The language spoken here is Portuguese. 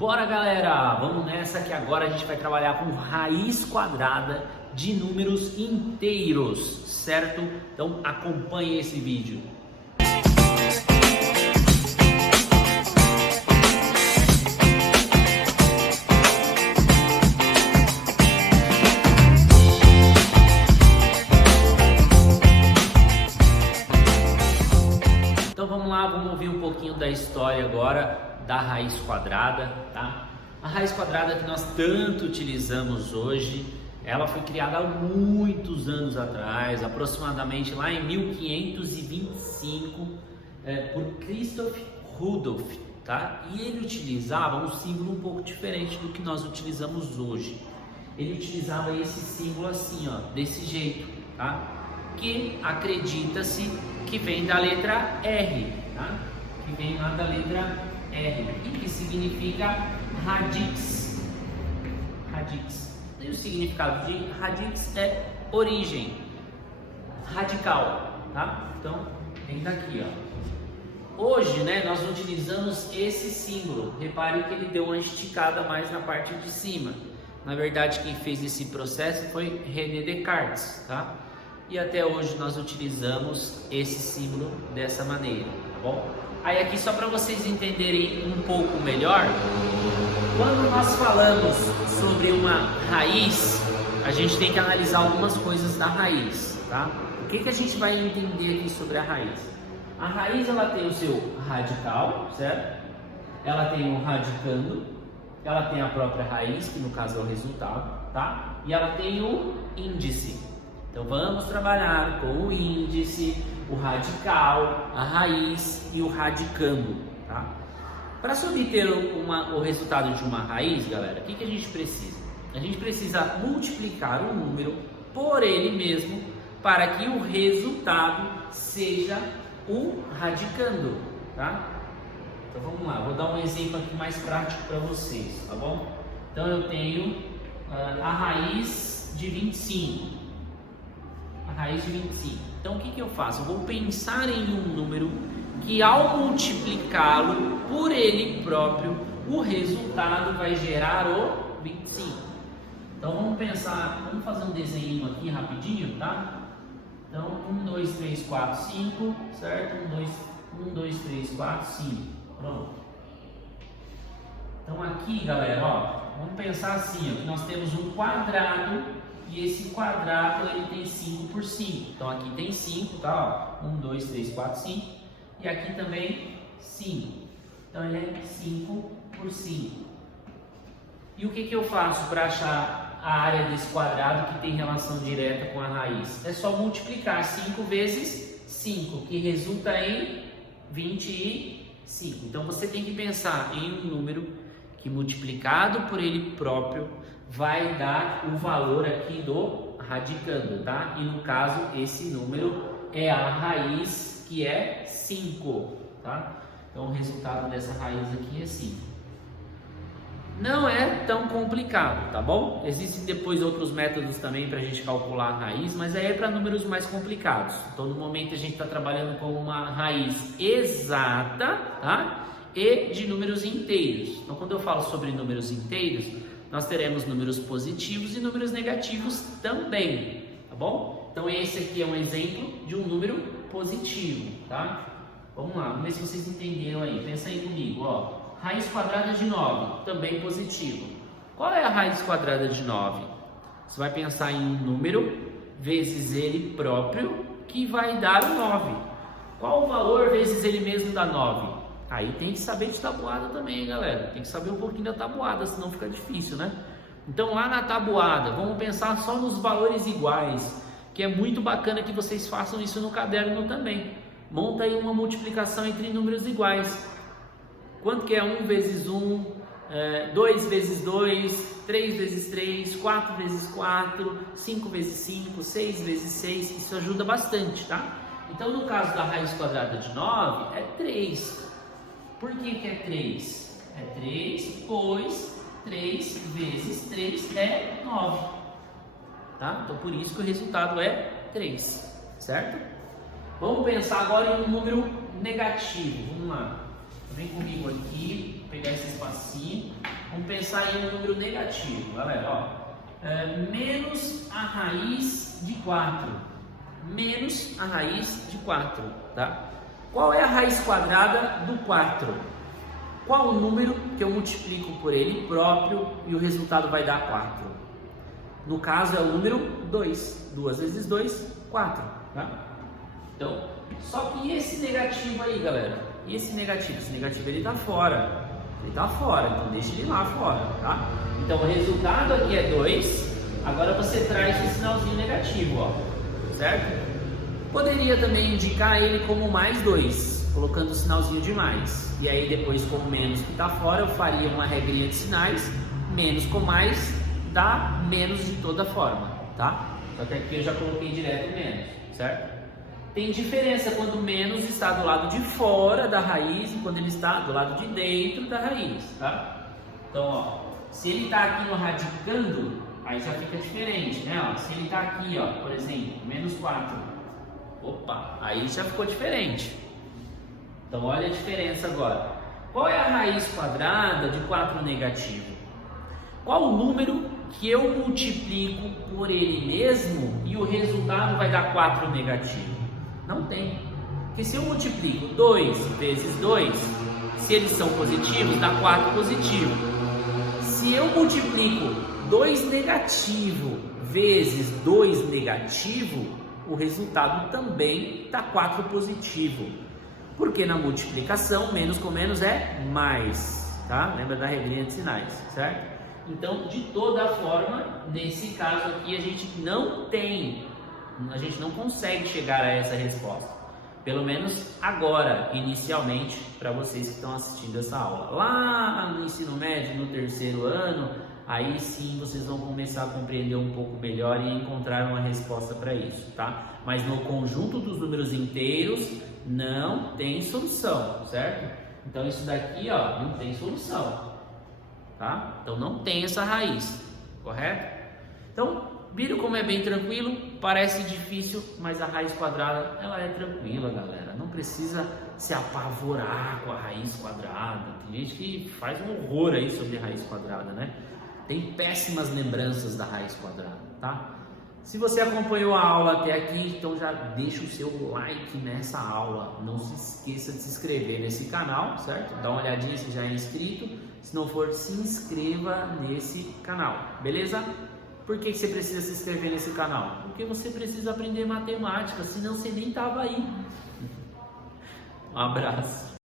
Bora, galera! Vamos nessa que agora a gente vai trabalhar com raiz quadrada de números inteiros, certo? Então acompanhe esse vídeo. Então vamos lá, vamos ouvir um pouquinho da história agora da raiz quadrada, tá? A raiz quadrada que nós tanto utilizamos hoje, ela foi criada há muitos anos atrás, aproximadamente lá em 1525, por Christoph Rudolph, tá? E ele utilizava um símbolo um pouco diferente do que nós utilizamos hoje. Ele utilizava esse símbolo assim, ó, desse jeito, tá? Que acredita-se que vem da letra R, tá? Que vem lá da letra R, e que significa radix. Radix. E o significado de radix é origem, radical, tá? Então, vem daqui, ó. Hoje, né, nós utilizamos esse símbolo. Repare que ele deu uma esticada mais na parte de cima. Na verdade, quem fez esse processo foi René Descartes, tá? E até hoje nós utilizamos esse símbolo dessa maneira, tá bom? Aí aqui só para vocês entenderem um pouco melhor, quando nós falamos sobre uma raiz, a gente tem que analisar algumas coisas da raiz, tá? O que a gente vai entender aqui sobre a raiz? A raiz, ela tem o seu radical, certo? Ela tem o radicando, ela tem a própria raiz, que no caso é o resultado, tá? E ela tem o índice. Então vamos trabalhar com o índice, o radical, a raiz e o radicando, tá? Para se obter o resultado de uma raiz, galera, o que a gente precisa? A gente precisa multiplicar o número por ele mesmo para que o resultado seja o radicando, tá? Então vamos lá, vou dar um exemplo aqui mais prático para vocês, tá bom? Então eu tenho a raiz de 25. A raiz de 25. Então o que eu faço? Eu vou pensar em um número que ao multiplicá-lo por ele próprio, o resultado vai gerar o 25. Então vamos pensar, vamos fazer um desenho aqui rapidinho, tá? Então 1, 2, 3, 4, 5, certo? 1, 2, 3, 4, 5. Pronto. Então aqui, galera, ó, vamos pensar assim, ó, que nós temos um quadrado. E esse quadrado ele tem 5 por 5. Então aqui tem 5, tá? Ó. 1, 2, 3, 4, 5. E aqui também 5. Então ele é 5 por 5. E o que eu faço para achar a área desse quadrado que tem relação direta com a raiz? É só multiplicar 5 vezes 5, que resulta em 25. Então você tem que pensar em um número que multiplicado por ele próprio vai dar o valor aqui do radicando, tá? E no caso, esse número é a raiz, que é 5, tá? Então o resultado dessa raiz aqui é 5. Não é tão complicado, tá bom? Existem depois outros métodos também para a gente calcular a raiz, mas aí é para números mais complicados. Então no momento a gente está trabalhando com uma raiz exata, tá? E de números inteiros. Então quando eu falo sobre números inteiros, nós teremos números positivos e números negativos também, tá bom? Então esse aqui é um exemplo de um número positivo, tá? Vamos lá, vamos ver se vocês entenderam aí. Pensa aí comigo, ó. Raiz quadrada de 9, também positivo. Qual é a raiz quadrada de 9? Você vai pensar em um número vezes ele próprio, que vai dar o 9. Qual o valor vezes ele mesmo dá 9? Aí tem que saber de tabuada também, galera. Tem que saber um pouquinho da tabuada, senão fica difícil, né? Então lá na tabuada, vamos pensar só nos valores iguais, que é muito bacana que vocês façam isso no caderno também. Monta aí uma multiplicação entre números iguais. Quanto que é 1 vezes 1, 2 vezes 2, 3 vezes 3, 4 vezes 4, 5 vezes 5, 6 vezes 6, isso ajuda bastante, tá? Então no caso da raiz quadrada de 9, é 3. Por que é 3? É 3, pois 3 vezes 3 é 9. Tá? Então por isso que o resultado é 3, certo? Vamos pensar agora em um número negativo. Vamos lá. Vem comigo aqui, vou pegar esse espacinho. Vamos pensar em um número negativo, galera. Ó, menos a raiz de 4. Menos a raiz de 4, tá? Qual é a raiz quadrada do 4? Qual o número que eu multiplico por ele próprio e o resultado vai dar 4? No caso é o número 2. 2 vezes 2, 4. Tá? Então, só que esse negativo aí, galera? E esse negativo? Esse negativo ele está fora. Ele está fora, então deixa ele lá fora. Tá? Então o resultado aqui é 2. Agora você traz o sinalzinho negativo, ó, certo? Poderia também indicar ele como mais 2, colocando o sinalzinho de mais. E aí depois com o menos que está fora eu faria uma regrinha de sinais. Menos com mais dá menos de toda forma, tá? Só que aqui eu já coloquei direto menos, certo? Tem diferença quando o menos está do lado de fora da raiz e quando ele está do lado de dentro da raiz, tá? Então, ó, se ele está aqui no radicando, aí já fica diferente, né? Ó, se ele está aqui, ó, por exemplo, menos 4, opa, aí já ficou diferente. Então, olha a diferença agora. Qual é a raiz quadrada de 4 negativo? Qual o número que eu multiplico por ele mesmo e o resultado vai dar 4 negativo? Não tem. Porque se eu multiplico 2 vezes 2, se eles são positivos, dá 4 positivo. Se eu multiplico 2 negativo vezes 2 negativo, o resultado também dá 4 positivo. Porque na multiplicação, menos com menos é mais, tá? Lembra da regrinha de sinais, certo? Então, de toda forma, nesse caso aqui a gente não consegue chegar a essa resposta. Pelo menos agora, inicialmente, para vocês que estão assistindo essa aula. Lá no ensino médio, no 3º ano, aí sim vocês vão começar a compreender um pouco melhor e encontrar uma resposta para isso, tá? Mas no conjunto dos números inteiros não tem solução, certo? Então isso daqui, ó, não tem solução, tá? Então não tem essa raiz, correto? Então, viram como é bem tranquilo? Parece difícil, mas a raiz quadrada, ela é tranquila, galera. Não precisa se apavorar com a raiz quadrada. Tem gente que faz um horror aí sobre a raiz quadrada, né? Tem péssimas lembranças da raiz quadrada, tá? Se você acompanhou a aula até aqui, então já deixa o seu like nessa aula. Não se esqueça de se inscrever nesse canal, certo? Dá uma olhadinha se já é inscrito. Se não for, se inscreva nesse canal, beleza? Por que você precisa se inscrever nesse canal? Porque você precisa aprender matemática, senão você nem estava aí. Um abraço.